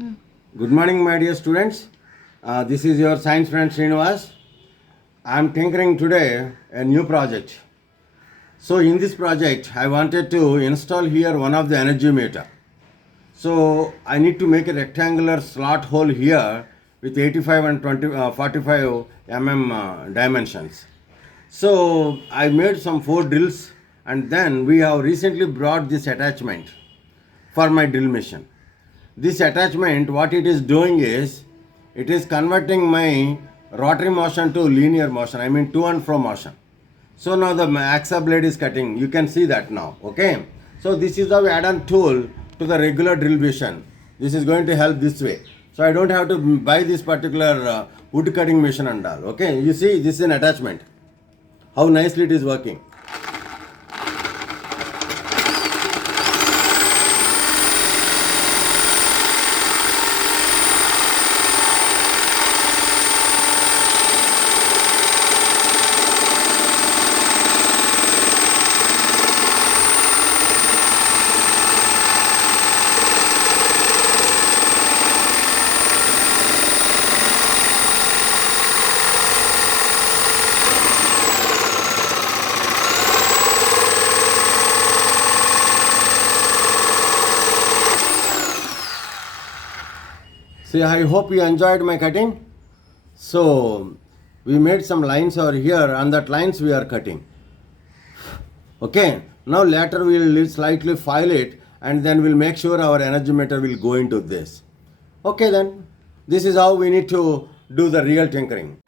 Good morning, my dear students. This is your science friend Srinivas. I am tinkering today a new project. So in this project, I wanted to install here one of the energy meter. So I need to make a rectangular slot hole here with 85 and 45 dimensions. So I made some 4 drills, and then we have recently brought this attachment for my drill machine. This attachment, what it is doing is, it is converting my rotary motion to linear motion, I mean to and fro motion. So now the axa blade is cutting, you can see that now, okay. So this is the add-on tool to the regular drill machine. This is going to help this way. So I don't have to buy this particular wood cutting machine and all, okay. You see, this is an attachment, how nicely it is working. See, I hope you enjoyed my cutting. So, we made some lines over here, and that lines we are cutting. Okay, now later we will slightly file it, and then we'll make sure our energy meter will go into this. Okay then, this is how we need to do the real tinkering.